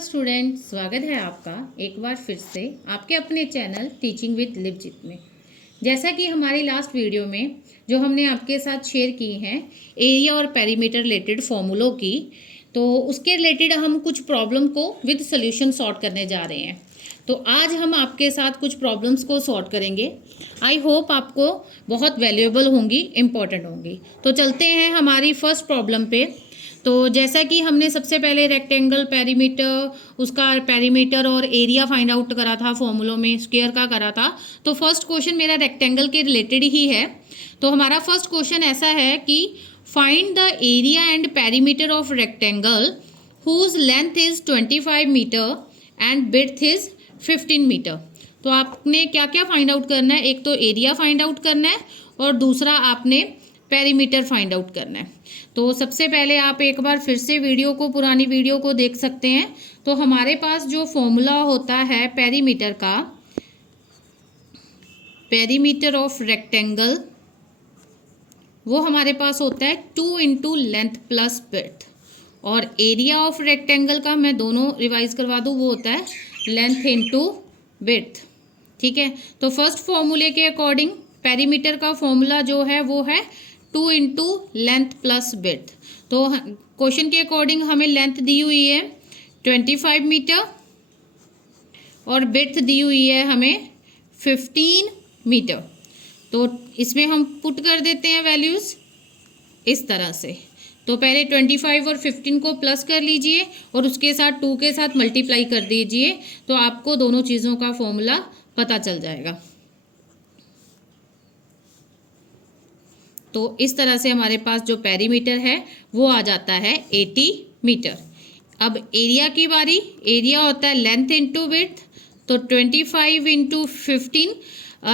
नमस्कार स्टूडेंट, स्वागत है आपका एक बार फिर से आपके अपने चैनल टीचिंग विद लिपजित में। जैसा कि हमारी लास्ट वीडियो में जो हमने आपके साथ शेयर की हैं एरिया और पेरीमीटर रिलेटेड फॉर्मूलों की, तो उसके रिलेटेड हम कुछ प्रॉब्लम को विद सोल्यूशन सॉर्ट करने जा रहे हैं। तो आज हम आपके साथ कुछ प्रॉब्लम्स को सॉर्ट करेंगे। आई होप आपको बहुत वैल्यूएबल होंगी, इम्पॉर्टेंट होंगी। तो चलते हैं हमारी फर्स्ट प्रॉब्लम पे। तो जैसा कि हमने सबसे पहले रेक्टेंगल पेरीमीटर, उसका पेरीमीटर और एरिया फाइंड आउट करा था, फॉर्मूलों में स्क्वायर का करा था। तो फर्स्ट क्वेश्चन मेरा रेक्टेंगल के रिलेटेड ही है। तो हमारा फर्स्ट क्वेश्चन ऐसा है कि find the area and perimeter of rectangle whose length is 25 meter and width is 15 meter. तो आपने क्या क्या फाइंड आउट करना है? एक तो एरिया फाइंड आउट करना है और दूसरा आपने पेरीमीटर फाइंड आउट करना है। तो सबसे पहले आप एक बार फिर से पुरानी वीडियो को देख सकते हैं। तो हमारे पास जो फॉर्मूला होता है पेरीमीटर का, पेरीमीटर ऑफ रेक्टेंगल, वो हमारे पास होता है 2 इंटू लेंथ प्लस विड्थ। और एरिया ऑफ रेक्टेंगल का मैं दोनों रिवाइज करवा दूँ, वो होता है लेंथ इंटू विड्थ। ठीक है, तो फर्स्ट फॉर्मूले के अकॉर्डिंग पेरीमीटर का फॉर्मूला जो है वो है 2 इंटू लेंथ प्लस विड्थ। तो क्वेश्चन के अकॉर्डिंग हमें लेंथ दी हुई है 25 मीटर और विड्थ दी हुई है हमें 15 मीटर। तो इसमें हम पुट कर देते हैं वैल्यूज़ इस तरह से। तो पहले 25 और 15 को प्लस कर लीजिए और उसके साथ 2 के साथ मल्टीप्लाई कर दीजिए, तो आपको दोनों चीज़ों का फॉर्मूला पता चल जाएगा। तो इस तरह से हमारे पास जो पेरीमीटर है वो आ जाता है 80 मीटर। अब एरिया की बारी। एरिया होता है लेंथ इंटू विड्थ। तो 25 इंटू 15।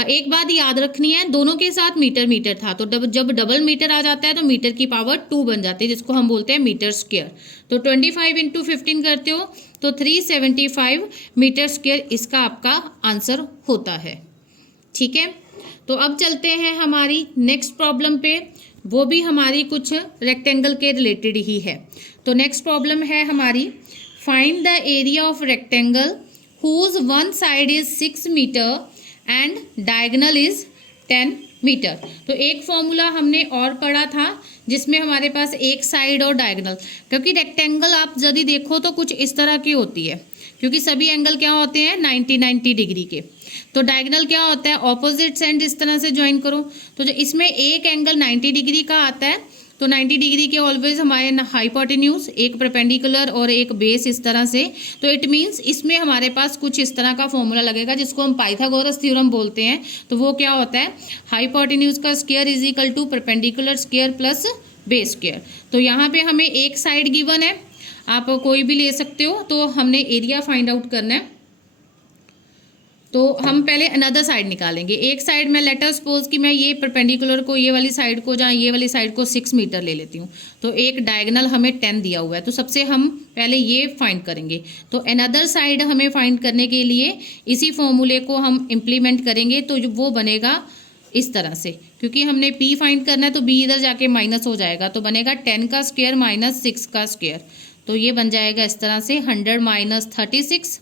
एक बात याद रखनी है, दोनों के साथ मीटर मीटर था, तो जब डबल मीटर आ जाता है तो मीटर की पावर 2 बन जाती है, जिसको हम बोलते हैं मीटर स्क्वायर। तो 25 इंटू 15 करते हो तो 375 मीटर स्क्वायर इसका आपका आंसर होता है। ठीक है, तो अब चलते हैं हमारी नेक्स्ट प्रॉब्लम पे। वो भी हमारी कुछ रेक्टेंगल के रिलेटेड ही है। तो नेक्स्ट प्रॉब्लम है हमारी, find the area of rectangle whose one side is 6 meter and diagonal is 10 meter. तो एक फॉर्मूला हमने और पढ़ा था जिसमें हमारे पास एक साइड और डायगोनल, क्योंकि रेक्टेंगल आप यदि देखो तो कुछ इस तरह की होती है, क्योंकि सभी एंगल क्या होते हैं 90 डिग्री के। तो डायगोनल क्या होता है, ऑपोजिट एंड इस तरह से ज्वाइन करो। तो जो इसमें एक एंगल 90 डिग्री का आता है, तो 90 डिग्री के ऑलवेज हमारे हाइपोटेन्यूज, एक परपेंडिकुलर और एक बेस, इस तरह से। तो इट मीन्स इसमें हमारे पास कुछ इस तरह का फॉर्मूला लगेगा जिसको हम पाइथागोरस थ्योरम बोलते हैं। तो वो क्या होता है, हाइपोटेन्यूज का square is equal to perpendicular square plus base square. तो यहाँ पे हमें एक साइड गिवन है, आप कोई भी ले सकते हो। तो हमने एरिया फाइंड आउट करना है, तो हम पहले अनदर साइड निकालेंगे। एक साइड में लेटर सपोज कि मैं ये परपेंडिकुलर को, ये वाली साइड को, जहाँ ये वाली साइड को 6 मीटर ले लेती हूँ। तो एक डायगोनल हमें 10 दिया हुआ है, तो सबसे हम पहले ये फाइंड करेंगे। तो अनदर साइड हमें फाइंड करने के लिए इसी फॉर्मूले को हम इम्प्लीमेंट करेंगे। तो वो बनेगा इस तरह से, क्योंकि हमने P फाइंड करना है तो B इधर जाके माइनस हो जाएगा, तो बनेगा 10 का स्क्वायर माइनस 6 का स्क्वायर। तो ये बन जाएगा इस तरह से 100 माइनस 36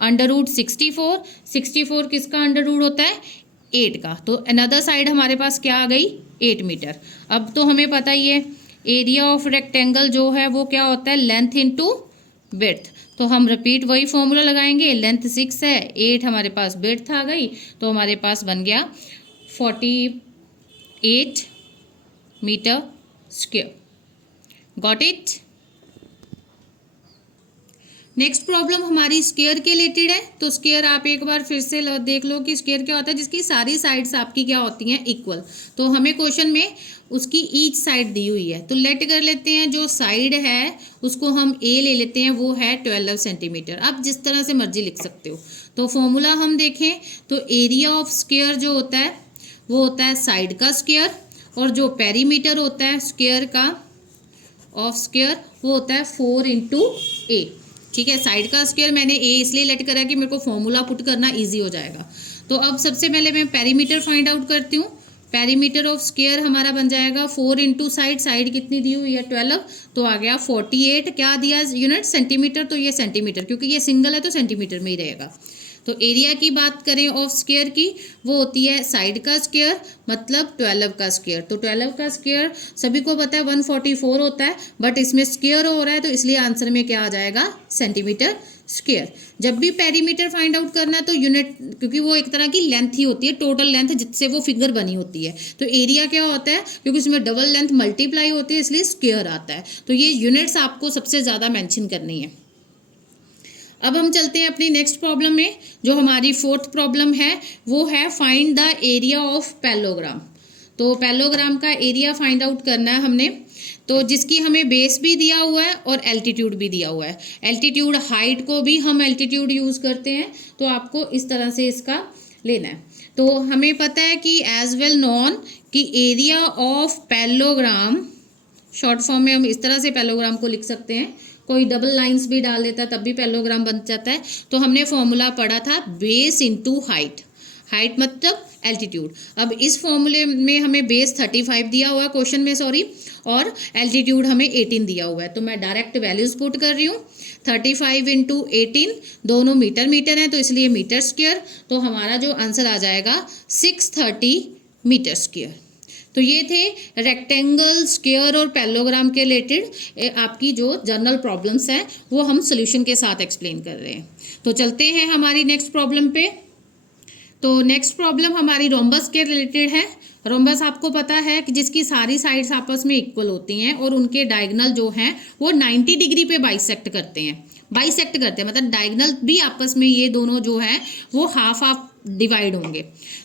अंडर रूट 64। 64 किसका अंडर रूट होता है, 8 का। तो अनदर साइड हमारे पास क्या आ गई, 8 मीटर। अब तो हमें पता ही है एरिया ऑफ रेक्टेंगल जो है वो क्या होता है, लेंथ इंटू विड्थ। तो हम रिपीट वही फॉर्मूला लगाएंगे। लेंथ 6 है, 8 हमारे पास विड्थ आ गई, तो हमारे पास बन गया 48 meter square. Got it. Next problem हमारी स्क्वायर के रिलेटेड है। तो स्क्वायर आप एक बार फिर से देख लो कि स्क्वायर क्या होता है, जिसकी सारी साइड्स आपकी क्या होती हैं, इक्वल। तो हमें क्वेश्चन में उसकी ईच साइड दी हुई है, तो लेट कर लेते हैं जो साइड है उसको हम ए ले लेते हैं, वो है 12 सेंटीमीटर। आप जिस तरह से मर्जी लिख सकते हो। तो फॉर्मूला हम देखें तो एरिया ऑफ स्क्वायर जो होता है वो होता है साइड का स्क्वायर, और जो पेरीमीटर होता है स्क्वायर का ऑफ स्क्वायर वो होता है 4 इंटू ए। ठीक है, साइड का स्क्वायर मैंने ए इसलिए लेट करा कि मेरे को फॉर्मूला पुट करना इजी हो जाएगा। तो अब सबसे पहले मैं पेरीमीटर फाइंड आउट करती हूँ। पेरीमीटर ऑफ स्क्वायर हमारा बन जाएगा 4 इंटू साइड कितनी दी हुई है 12, तो आ गया 48। क्या दिया यूनिट सेंटीमीटर, तो ये सेंटीमीटर, क्योंकि ये सिंगल है तो सेंटीमीटर में ही रहेगा। तो एरिया की बात करें ऑफ स्क्वायर की, वो होती है साइड का स्क्वायर मतलब 12 का स्क्वायर। तो 12 का स्क्वायर सभी को पता है 144 होता है, बट इसमें स्क्वायर हो रहा है तो इसलिए आंसर में क्या आ जाएगा सेंटीमीटर स्क्वायर। जब भी पेरीमीटर फाइंड आउट करना है तो यूनिट, क्योंकि वो एक तरह की लेंथ ही होती है, टोटल लेंथ जिससे वो फिगर बनी होती है। तो एरिया क्या होता है, क्योंकि उसमें डबल लेंथ मल्टीप्लाई होती है इसलिए स्क्वायर आता है। तो ये यूनिट्स आपको सबसे ज़्यादा मेंशन करनी है। अब हम चलते हैं अपनी नेक्स्ट प्रॉब्लम में। जो हमारी फोर्थ प्रॉब्लम है वो है find the area of parallelogram. तो पैरेललोग्राम का एरिया फाइंड आउट करना है हमने, तो जिसकी हमें बेस भी दिया हुआ है और एल्टीट्यूड भी दिया हुआ है। एल्टीट्यूड हाइट को भी हम एल्टीट्यूड यूज़ करते हैं, तो आपको इस तरह से इसका लेना है। तो हमें पता है कि एज वेल नॉन कि area of parallelogram, short form में हम इस तरह से पैरेललोग्राम को लिख सकते हैं, कोई डबल लाइंस भी डाल देता तब भी पैरेललोग्राम बन जाता है। तो हमने फॉर्मूला पढ़ा था बेस इनटू हाइट, हाइट मतलब एल्टीट्यूड। अब इस फॉर्मूले में हमें बेस 35 दिया हुआ है क्वेश्चन में, सॉरी, और एल्टीट्यूड हमें 18 दिया हुआ है। तो मैं डायरेक्ट वैल्यूज पुट कर रही हूँ। 35 इंटू 18 दोनों मीटर मीटर हैं, तो इसलिए मीटर स्क्वायर। तो हमारा जो आंसर आ जाएगा 630 मीटर स्क्वायर। तो ये थे रेक्टेंगल, स्क्वायर और पैरेललोग्राम के रिलेटेड आपकी जो जनरल प्रॉब्लम्स हैं वो हम सोल्यूशन के साथ एक्सप्लेन कर रहे हैं। तो चलते हैं हमारी नेक्स्ट प्रॉब्लम पे। तो नेक्स्ट प्रॉब्लम हमारी रोम्बस के रिलेटेड है। रोम्बस आपको पता है कि जिसकी सारी साइड्स आपस में इक्वल होती हैं और उनके डायगोनल जो हैं वो 90 डिग्री पे बाइसेक्ट करते हैं। बाइसेक्ट करते हैं मतलब डायगोनल भी आपस में ये दोनों जो हैं वो हाफ हाफ डिवाइड होंगे।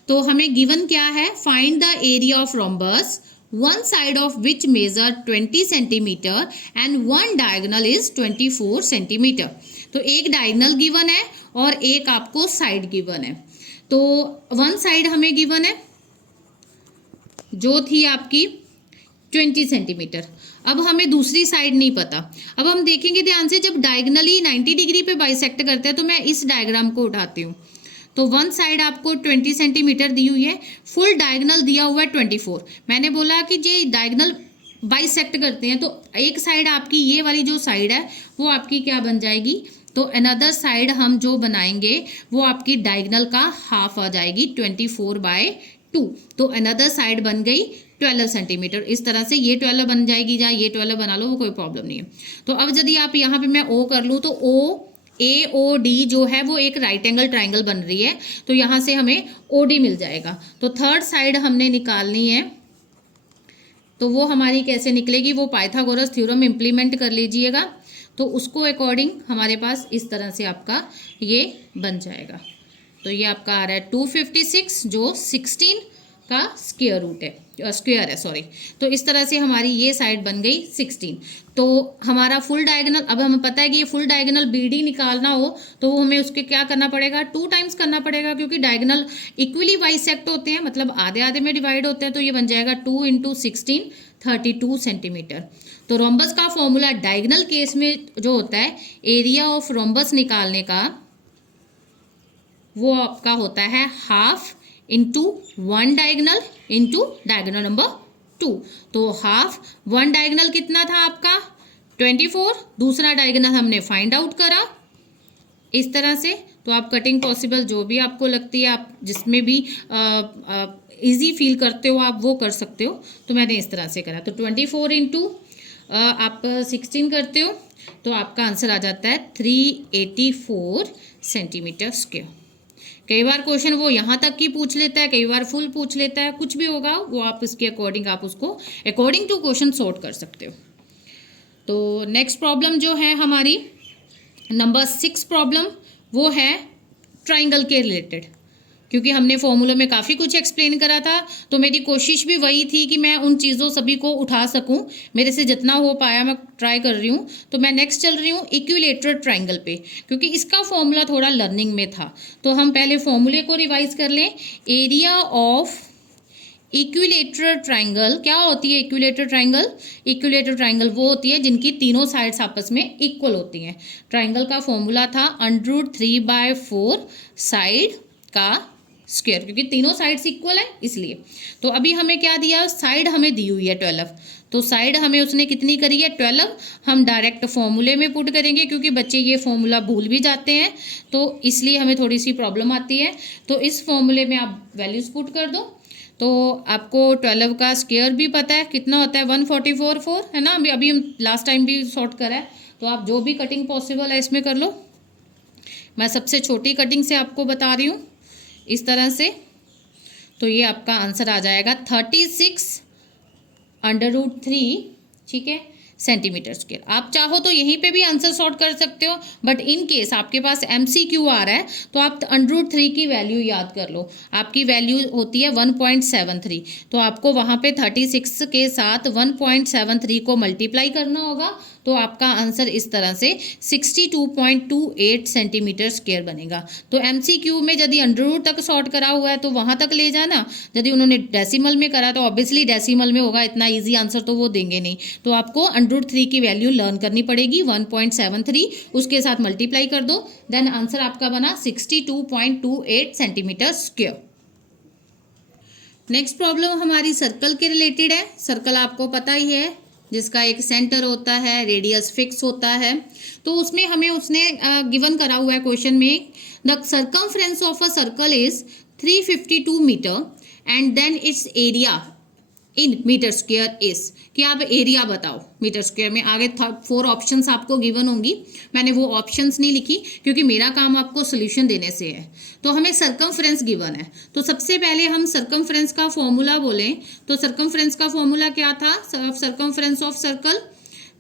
तो हमें गिवन क्या है, find the area of rhombus one side of which measure 20 centimeter and one diagonal is 24 centimeter. तो एक डायगोनल गिवन है और एक आपको साइड गिवन है। तो वन साइड हमें गिवन है जो थी आपकी 20 सेंटीमीटर। अब हमें दूसरी साइड नहीं पता। अब हम देखेंगे ध्यान से, जब डायगोनली 90 डिग्री पे बाइसेक्ट करते हैं तो मैं इस डायग्राम को उठाती हूँ। तो वन साइड आपको 20 सेंटीमीटर दी हुई है, फुल डायगोनल दिया हुआ है 24। मैंने बोला कि ये डायगोनल बाइसेक्ट करते हैं, तो एक साइड आपकी ये वाली जो साइड है वो आपकी क्या बन जाएगी, तो अनदर साइड हम जो बनाएंगे वो आपकी डायगोनल का हाफ आ जाएगी 24/2। तो अनदर साइड बन गई 12 सेंटीमीटर। इस तरह से ये 12 बन जाएगी, जहाँ ये 12 बना लो वो कोई प्रॉब्लम नहीं है। तो अब यदि आप यहाँ पे मैं ओ कर लूँ तो AOD जो है वो एक राइट एंगल ट्राइंगल बन रही है, तो यहाँ से हमें OD मिल जाएगा। तो थर्ड साइड हमने निकालनी है, तो वो हमारी कैसे निकलेगी, वो पाइथागोरस थ्योरम इम्प्लीमेंट कर लीजिएगा। तो उसको अकॉर्डिंग हमारे पास इस तरह से आपका ये बन जाएगा। तो ये आपका आ रहा है 256 जो 16 का स्क्वायर रूट है, स्क्वायर है सॉरी। तो इस तरह से हमारी ये साइड बन गई 16। तो हमारा फुल डायगोनल, अब हमें पता है कि ये फुल डायगोनल BD निकालना हो तो वो हमें उसके क्या करना पड़ेगा, 2 टाइम्स करना पड़ेगा, क्योंकि डायगोनल इक्वली बाइसेक्ट होते हैं, मतलब आधे आधे में डिवाइड होते हैं। तो ये बन जाएगा 2 इंटू 16 32 सेंटीमीटर। तो रोम्बस का फॉर्मूला डायगोनल केस में जो होता है एरिया ऑफ रोम्बस निकालने का, वो आपका होता है half into one diagonal into diagonal number 2। तो हाफ, वन डायगोनल कितना था आपका 24, दूसरा डायगोनल हमने फाइंड आउट करा इस तरह से। तो आप कटिंग पॉसिबल जो भी आपको लगती है, आप जिसमें भी इजी फील करते हो आप वो कर सकते हो। तो मैंने इस तरह से करा। तो 24 इंटू आप 16 करते हो तो आपका आंसर आ जाता है 384 सेंटीमीटर स्क्वायर। कई बार क्वेश्चन वो यहाँ तक की पूछ लेता है, कई बार फुल पूछ लेता है, कुछ भी होगा वो आप इसके अकॉर्डिंग आप उसको अकॉर्डिंग टू क्वेश्चन सॉर्ट कर सकते हो। तो नेक्स्ट प्रॉब्लम जो है हमारी नंबर 6 प्रॉब्लम, वो है ट्राइंगल के रिलेटेड। क्योंकि हमने फॉर्मूला में काफ़ी कुछ एक्सप्लेन करा था, तो मेरी कोशिश भी वही थी कि मैं उन चीज़ों सभी को उठा सकूं। मेरे से जितना हो पाया मैं ट्राई कर रही हूं। तो मैं नेक्स्ट चल रही हूं इक्विलेटरल ट्राइंगल पे, क्योंकि इसका फॉर्मूला थोड़ा लर्निंग में था। तो हम पहले फॉर्मूले को रिवाइज कर लें। एरिया ऑफ इक्विलेटरल ट्राइंगल क्या होती है, इक्विलेटरल ट्राइंगल, इक्विलेटरल ट्राइंगल वो होती है जिनकी तीनों साइड्स आपस में इक्वल होती हैं। ट्राइंगल का फॉर्मूला था √3/4 साइड का स्क्वायर, क्योंकि तीनों साइड्स इक्वल है इसलिए। तो अभी हमें क्या दिया, साइड हमें दी हुई है 12, तो साइड हमें उसने कितनी करी है 12। हम डायरेक्ट फॉर्मूले में पुट करेंगे, क्योंकि बच्चे ये फॉर्मूला भूल भी जाते हैं, तो इसलिए हमें थोड़ी सी प्रॉब्लम आती है। तो इस फॉर्मूले में आप वैल्यूज़ पुट कर दो। तो आपको 12 का स्क्वायर भी पता है कितना होता है, 144 है ना। अभी अभी हम लास्ट टाइम भी सॉर्ट करा है, तो आप जो भी कटिंग पॉसिबल है इसमें कर लो। मैं सबसे छोटी कटिंग से आपको बता रही हूँ इस तरह से। तो ये आपका आंसर आ जाएगा 36√3, ठीक है, सेंटीमीटर स्क्वायर। आप चाहो तो यहीं पे भी आंसर सॉर्ट कर सकते हो, बट इन केस आपके पास MCQ आ रहा है तो आप √3 की वैल्यू याद कर लो। आपकी वैल्यू होती है 1.73, तो आपको वहाँ पे 36 के साथ 1.73 को मल्टीप्लाई करना होगा, तो आपका आंसर इस तरह से 62.28 सेंटीमीटर स्क्वायर बनेगा। तो MCQ में यदि अंडर तक सॉर्ट करा हुआ है तो वहाँ तक ले जाना, यदि उन्होंने डेसिमल में करा तो ऑब्वियसली डेसिमल में होगा, इतना इजी आंसर तो वो देंगे नहीं। तो आपको √3 की वैल्यू लर्न करनी पड़ेगी, 1.73 उसके साथ मल्टीप्लाई कर दो, देन आंसर आपका बना 62.28 सेंटीमीटर स्क्वायर। नेक्स्ट प्रॉब्लम हमारी सर्कल के रिलेटेड है। सर्कल आपको पता ही है, जिसका एक सेंटर होता है, रेडियस फिक्स होता है। तो उसमें हमें उसने गिवन करा हुआ है क्वेश्चन में, the circumference of a circle is 352 meter and then its area in meter square is, कि आप एरिया बताओ मीटर स्क्वायर में। आगे 4 ऑप्शंस आपको गिवन होंगी, मैंने वो ऑप्शंस नहीं लिखी क्योंकि मेरा काम आपको सोल्यूशन देने से है। तो हमें सर्कमफ्रेंस गिवन है, तो सबसे पहले हम सर्कमफ्रेंस का फॉर्मूला बोलें तो सर्कमफ्रेंस का फॉर्मूला क्या था, सर्कमफ्रेंस ऑफ सर्कल,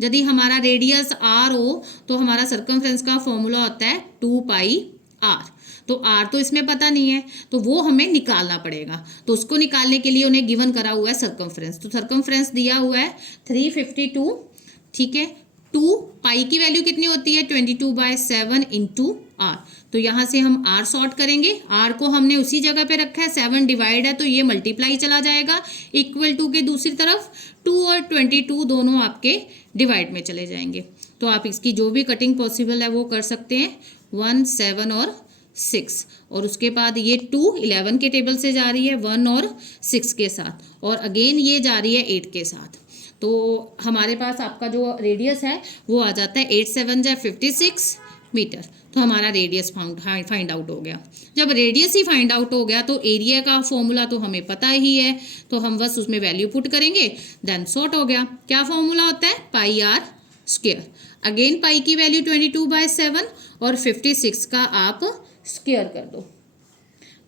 यदि हमारा रेडियस r हो तो हमारा सर्कमफ्रेंस का फॉर्मूला होता है 2πr। तो r तो इसमें पता नहीं है, तो वो हमें निकालना पड़ेगा। तो उसको निकालने के लिए उन्हें गिवन करा हुआ है सर्कमफ्रेंस। तो सर्कमफ्रेंस दिया हुआ है 352, ठीक है। 2 पाई की वैल्यू कितनी होती है 22/7 इंटू r। तो यहाँ से हम r सॉर्ट करेंगे, r को हमने उसी जगह पे रखा है, 7 डिवाइड है तो ये मल्टीप्लाई चला जाएगा, इक्वल टू के दूसरी तरफ 2 और 22 दोनों आपके डिवाइड में चले जाएंगे। तो आप इसकी जो भी कटिंग पॉसिबल है वो कर सकते हैं, 1, 7 और 6, और उसके बाद ये 2 11 के टेबल से जा रही है 1 और 6 के साथ, और अगेन ये जा रही है 8 के साथ। तो हमारे पास आपका जो रेडियस है वो आ जाता है 8 7 जा 56 मीटर। तो हमारा रेडियस फाइंड आउट हो गया। जब रेडियस ही फाइंड आउट हो गया तो एरिया का फॉर्मूला तो हमें पता ही है, तो हम बस उसमें वैल्यू पुट करेंगे, देन सॉर्ट हो गया। क्या फॉर्मूला होता है, πr स्क्वायर। अगेन पाई की वैल्यू 22/7 और 56 का आप स्क्वायर कर दो।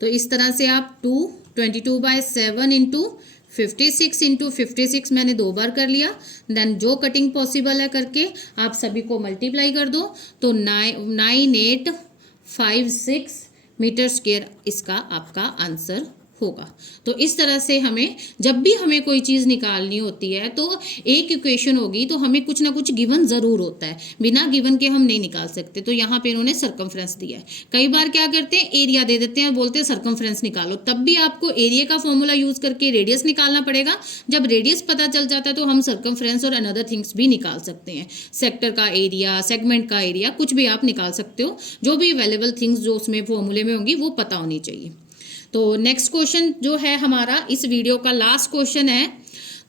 तो इस तरह से आप 22/7 इंटू 56 इंटू 56 मैंने 2 बार कर लिया, देन जो कटिंग पॉसिबल है करके आप सभी को मल्टीप्लाई कर दो, तो 9856 मीटर स्क्वायर इसका आपका आंसर होगा। तो इस तरह से हमें जब भी हमें कोई चीज़ निकालनी होती है तो एक इक्वेशन होगी तो हमें कुछ ना कुछ गिवन ज़रूर होता है, बिना गिवन के हम नहीं निकाल सकते। तो यहाँ पे इन्होंने सर्कमफ्रेंस दिया है। कई बार क्या करते हैं, एरिया दे देते हैं, बोलते हैं सर्कमफ्रेंस निकालो, तब भी आपको एरिया का फॉर्मूला यूज़ करके रेडियस निकालना पड़ेगा। जब रेडियस पता चल जाता है तो हम सर्कमफ्रेंस और अनदर थिंग्स भी निकाल सकते हैं, सेक्टर का एरिया, सेगमेंट का एरिया, कुछ भी आप निकाल सकते हो। जो भी अवेलेबल थिंग्स जो उसमें फॉर्मूले में होंगी वो पता होनी चाहिए। तो नेक्स्ट क्वेश्चन जो है हमारा इस वीडियो का लास्ट क्वेश्चन है,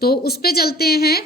तो उस पे चलते हैं।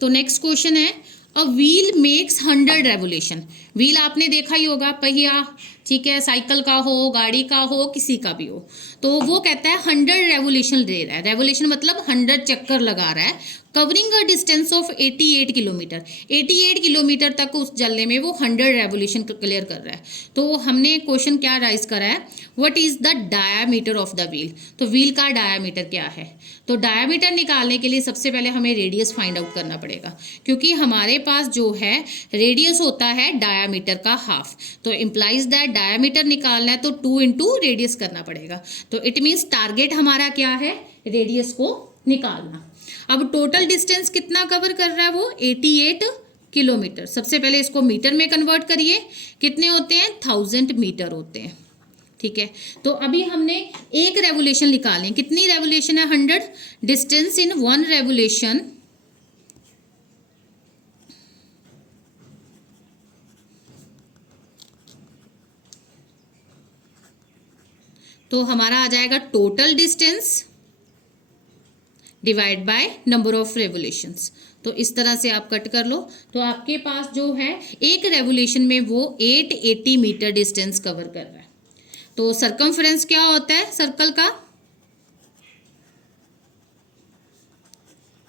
तो नेक्स्ट क्वेश्चन है, a wheel makes 100 revolution. Wheel आपने देखा ही होगा, पहिया, ठीक है, साइकिल का हो, गाड़ी का हो, किसी का भी हो। तो वो कहता है 100 रेवोल्यूशन दे रहा है, रेवोल्यूशन मतलब 100 चक्कर लगा रहा है, covering a distance of 88 kilometre. 88 kilometre तक उस जल्ले में वो 100 रेवोल्यूशन क्लियर कर रहा है। तो हमने क्वेश्चन क्या राइज करा है, what is the diameter of the wheel. तो व्हील का डायामीटर क्या है, तो डायामीटर निकालने के लिए सबसे पहले हमें रेडियस फाइंड आउट करना पड़ेगा, क्योंकि हमारे पास जो है रेडियस होता है डायामीटर का हाफ। तो इम्प्लाइज दैट डायामीटर निकालना है तो 2 इंटू रेडियस करना पड़ेगा। तो इट मीन्स टारगेट हमारा क्या है, रेडियस को निकालना। अब टोटल डिस्टेंस कितना कवर कर रहा है वो, 88 किलोमीटर। सबसे पहले इसको मीटर में कन्वर्ट करिए, कितने होते हैं, 1000 मीटर होते हैं, ठीक है। तो अभी हमने एक रेवोल्यूशन निकालें, कितनी रेवोल्यूशन है, 100। डिस्टेंस इन 1 रेवोल्यूशन तो हमारा आ जाएगा total distance divide by number of revolutions. तो इस तरह से आप कट कर लो। तो आपके पास जो है एक रेवोल्यूशन में वो 880 मीटर डिस्टेंस कवर कर रहा है। तो सरकमफ्रेंस क्या होता है सर्कल का?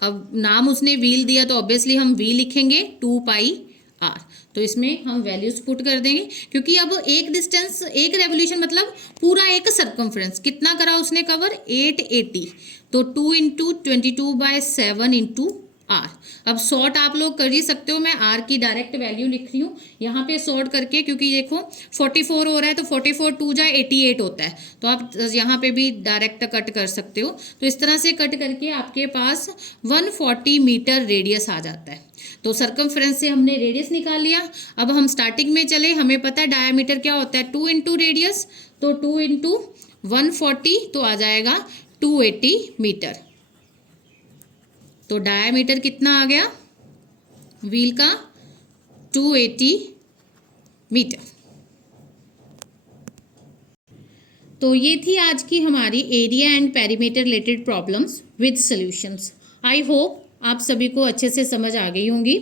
अब नाम उसने व्हील दिया तो ऑब्वियसली हम वी लिखेंगे 2πr। तो इसमें हम वैल्यूज पुट कर देंगे, क्योंकि अब एक डिस्टेंस, एक रेवोल्यूशन मतलब पूरा एक सरकमफ्रेंस कितना करा उसने कवर? 880। तो 2 इंटू 22/7 इंटू आर। अब सॉर्ट आप लोग कर ही सकते हो, मैं आर की डायरेक्ट वैल्यू लिख रही हूँ यहाँ पे सॉर्ट करके, क्योंकि देखो 44 हो रहा है तो 44 2 जा 88 होता है। तो आप यहाँ पे भी डायरेक्ट कट कर सकते हो। तो इस तरह से कट करके आपके पास 140 मीटर रेडियस आ जाता है। तो सर्कमफ्रेंस से हमने रेडियस निकाल लिया। अब हम स्टार्टिंग में चले, हमें पता है डायामीटर क्या होता है, 2 इंटू रेडियस। तो 2 इंटू 140 तो आ जाएगा 280 मीटर। तो डायामीटर कितना आ गया व्हील का? 280 मीटर। तो ये थी आज की हमारी area and perimeter related problems with solutions. I hope आप सभी को अच्छे से समझ आ गई होंगी।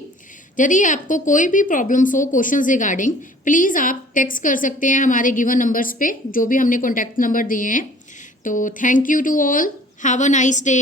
यदि आपको कोई भी प्रॉब्लम्स हो क्वेश्चंस रिगार्डिंग, प्लीज़ आप टेक्स्ट कर सकते हैं हमारे गिवन नंबर्स पे, जो भी हमने कॉन्टैक्ट नंबर दिए हैं। तो thank you to all, have a nice day.